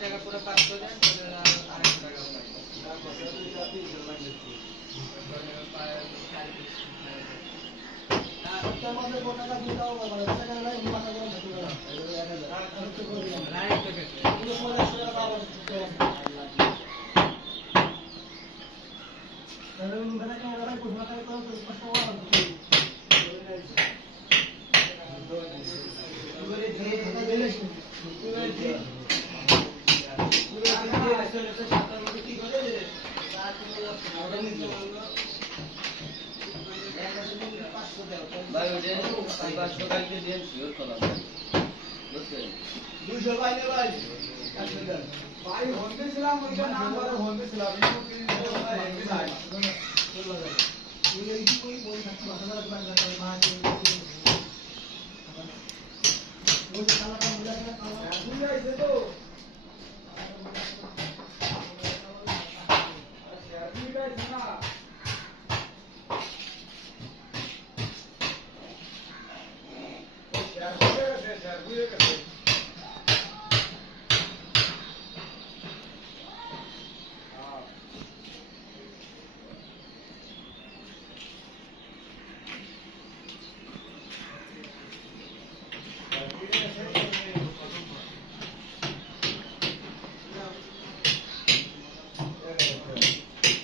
টাকা পুরো কাজ করে আরেক টাকা ভাই ওটা 500 কালকে দিয়ে শিওর করা বুঝছেন 200 ভাই না ভাই ভাই হনতে ছিলাম ওইটা নাম বলে হনতে ছিলাম এমপি ভাই এই কোই বল থাকতে বাজার বাজার ভাই ওই কালাটা মিলা না কালা ভুল যাইছে তো আচ্ছা ঠিক আছে না Gracias.